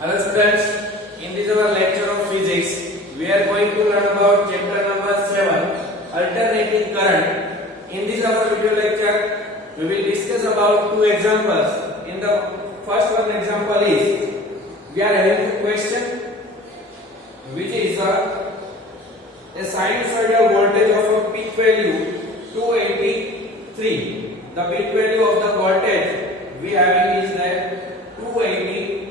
Hello students, in this our lecture of physics, we are going to learn about chapter number 7, alternating current. In this our video lecture, we will discuss about two examples. In the first one example is, we are having a question which is a sinusoidal voltage of a peak value 283. The peak value of the voltage we having is that 283.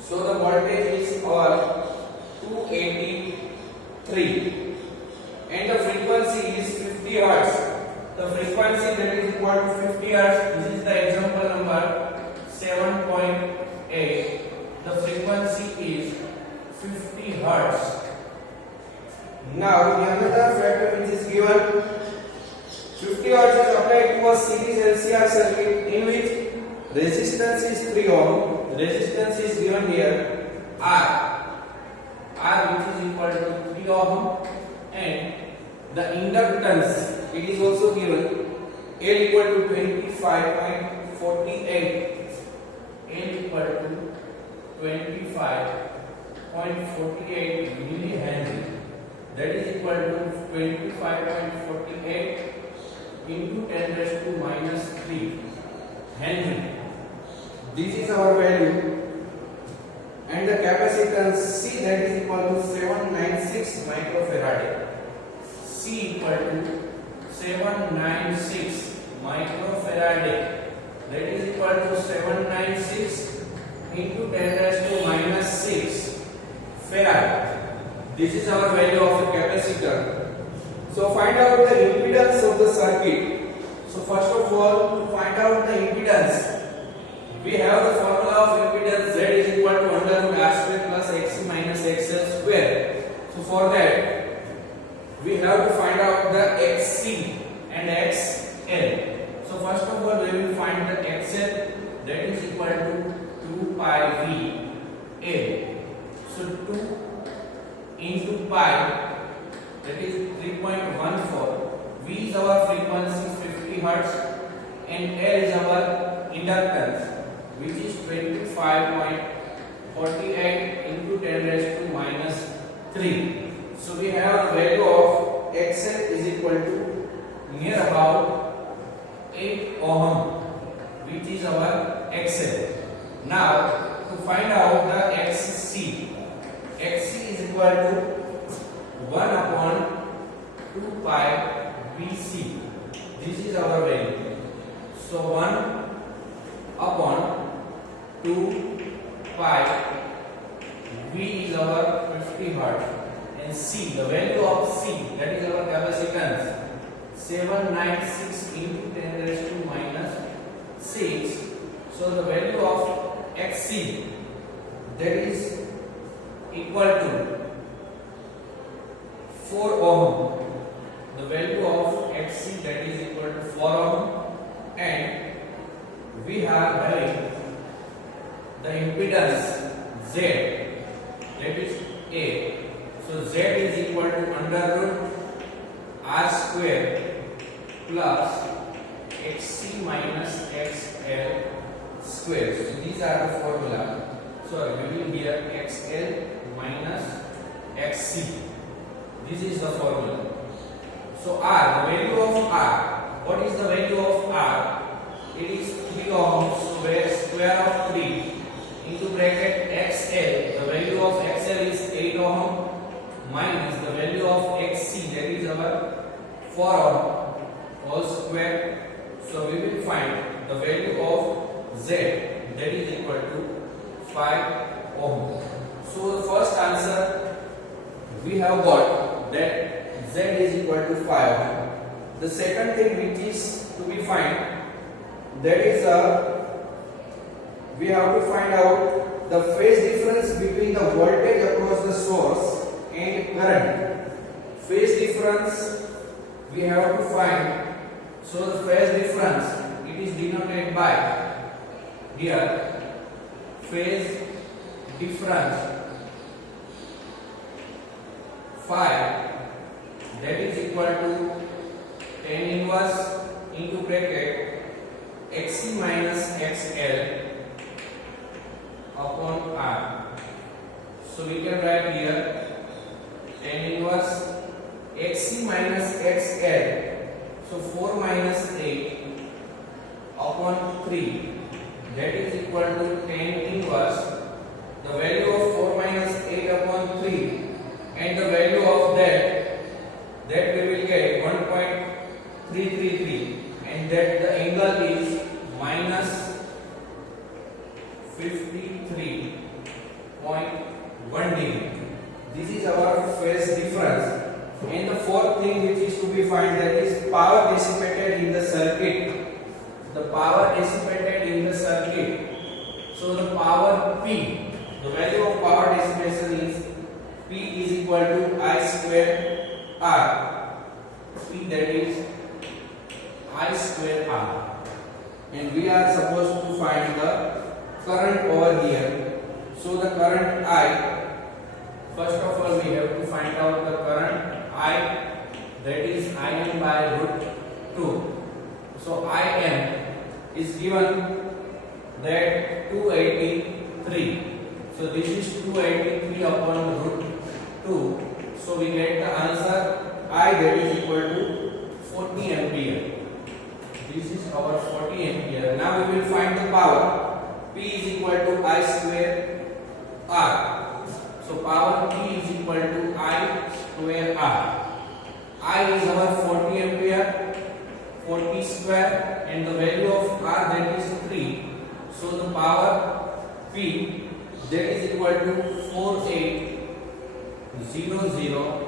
So the voltage is our 283 and the frequency is 50 hertz. The frequency that is equal to 50 hertz. This is the example number 7.8. The frequency is 50 hertz. Now the another factor which is given, 50 hertz is applied to a series LCR circuit in which resistance is 3 ohm. Resistance is given here R which is equal to 3 ohm, and the inductance it is also given L equal to 25.48. L equal to 25.48 millihenry. That is equal to 25.48 into 10 raised to minus 3 Henry. This is our value, and the capacitance C that is equal to 796 microfarad. C equal to 796 microfarad. That is equal to 796 into 10 raised to minus 6 farad. This is our value of a capacitor. So find out the impedance of the circuit. So first of all, to find out the impedance, we have the formula of impedance Z is equal to under root R square plus XC minus XL square. So for that, we have to find out the XC and XL. So first of all, we will find the XL, that is equal to 2 pi V L. So 2 into pi, that is 3.14. V is our frequency 50 hertz and L is our inductance, which is 25.48 into 10 raised to minus 3. So we have the value of XL is equal to near about 8 ohm, which is our XL. Now to find out the XC, XC is equal to 1 upon 2 pi VC. This is our value. So 1 upon 2 pi V is our 50 hertz, and C, the value of C, that is our capacitance, 796 into 10 raised to minus 6. So the value of XC, that is equal to 4 ohm. The value of XC, that is equal to 4 ohm, and we are having the impedance Z, that is A. So Z is equal to under root R square plus XC minus XL square. So these are the formula. So we will here XL minus XC. This is the formula. So R, the value of R. What is the value of R? It is 3 ohm. So square of 3 into bracket XL. The value of XL is 8 ohm minus the value of XC, that is our 4 ohm whole square. So we will find the value of Z, that is equal to 5 ohm. So the first answer we have got that Z is equal to 5 ohm. The second thing which is to be find, that is we have to find out the phase difference between the voltage across the source and current. Phase difference we have to find. So the phase difference, it is denoted by here phase difference 5, that is equal to tan inverse into bracket XC minus XL upon R. So we can write here tan inverse XC minus XL. So 4 minus 8 upon 3, that is equal to tan inverse the value of 4 minus 8 upon 3 and the value of that we will get 1.333, and that the angle is minus 53.1 degree. This is our phase difference. And the fourth thing which is to be found, that is power dissipated in the circuit. The power dissipated in the circuit. So the power P, the value of power dissipation is P is equal to I square R. P, that is I square R. And we are supposed to find the current over here. So the current I, first of all we have to find out the current I, that is Im by root 2. So Im is given that 283. So this is 283 upon root 2. So we get the answer I, that is equal to 40 ampere. This is our 40 ampere. Now we will find the power. P is equal to I square R. So power P is equal to I square R. I is our 40 ampere, 40 square, and the value of R, that is 3. So the power P, that is equal to 4800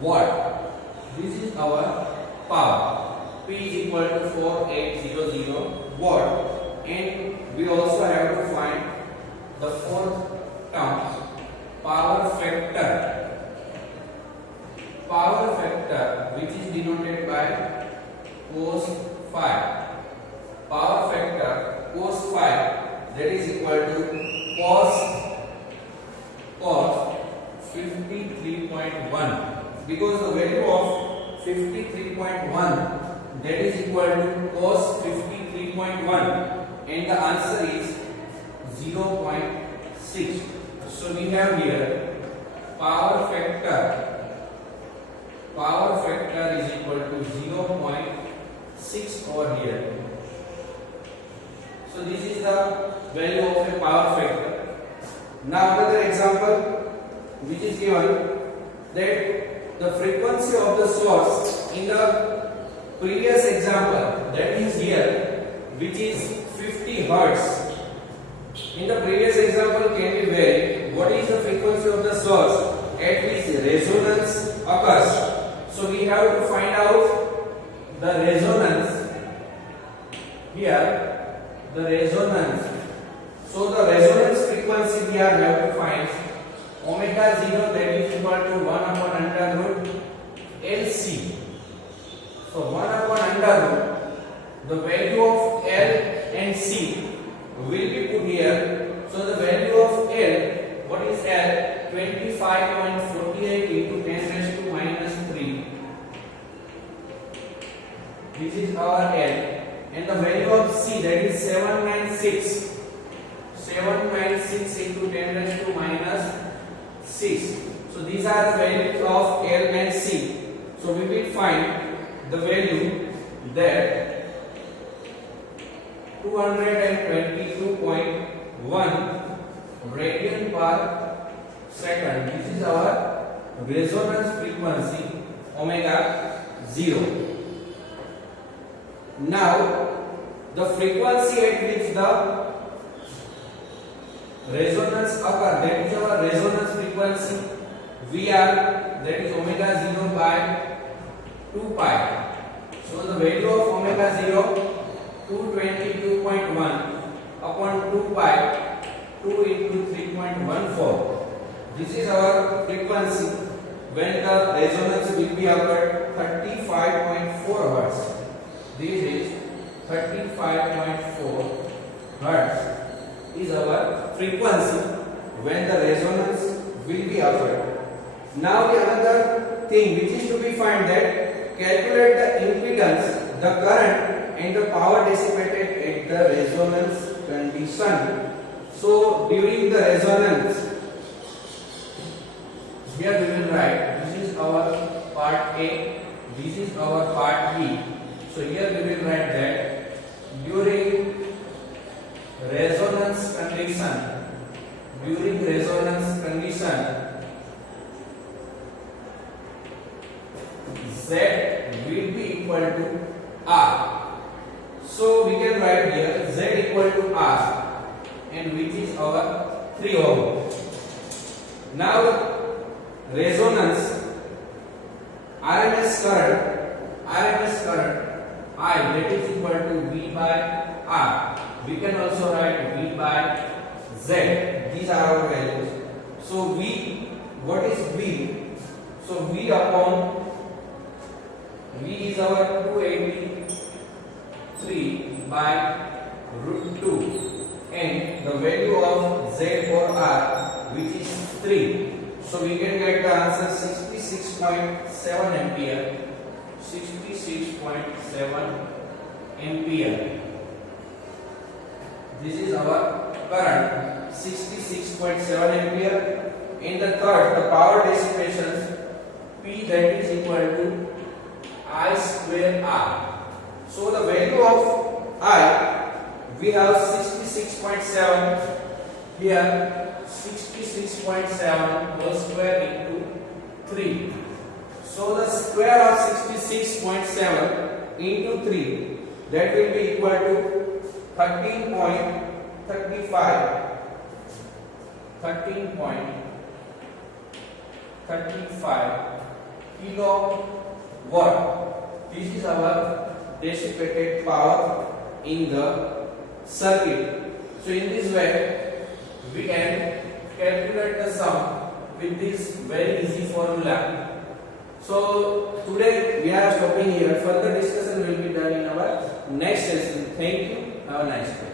watt. This is our power. P is equal to 4800 watt. And we also have to find the fourth term, power factor. Power factor, which is denoted by cos phi. Power factor cos phi, that is equal to cos 53.1, because the value of 53.1, that is equal to cos 53.1, and the answer is 0.6. So we have here power factor is equal to 0.6 over here. So this is the value of a power factor. Now another example which is given, that the frequency of the source in the previous example, that is here, which is 50 hertz. In the previous example can be varied. What is the frequency of the source at which resonance occurs? So we have to find out the resonance here. The resonance. So the resonance frequency we have to find omega 0, that is equal to 1 upon under root LC. So 1 upon under root, the value of L and C will be put here. So the value of L, what is L? 25.48 into 10 raised to minus 3. This is our L. And the value of C, that is 796. 796 into 10 raised to minus 6. So these are the values of L and C. So we will find the value that 222.1 radian per second. This is our resonance frequency omega 0. Now the frequency at which the resonance occur, that is our resonance frequency VR, that is omega 0 by 2 pi. So the value of omega 0, 222.1 upon 2 pi, 2 into 3.14. This is our frequency when the resonance will be occurred 35.4 hertz. This is 35.4 hertz is our frequency when the resonance will be occurred. Now the another thing which is to be find, that calculate the impedance, the current and the power dissipated at the resonance condition. So during the resonance, here we will write this is our part A, this is our part B. So here we will write that during resonance condition, Z will be equal to R. So we can write here Z equal to R, and which is our 3 ohm. Now resonance RMS current I, that is equal to V by R. We can also write V by Z. These are our values. So V, what is V? So V upon V is our 283 by root 2, and the value of Z for R, which is 3. So we can get the answer 66.7 ampere. 66.7 ampere. This is our current, 66.7 ampere. In the third, the power dissipation P, that is equal to I square R. So the value of I, we have 66.7 here, 66.7 whole square into 3. So the square of 66.7 into 3, that will be equal to 13.35 kilowatt. This is our dissipated power in the circuit. So in this way we can calculate the sum with this very easy formula. So today we are stopping here. Further discussion will be done in our next session. Thank you. Have a nice day.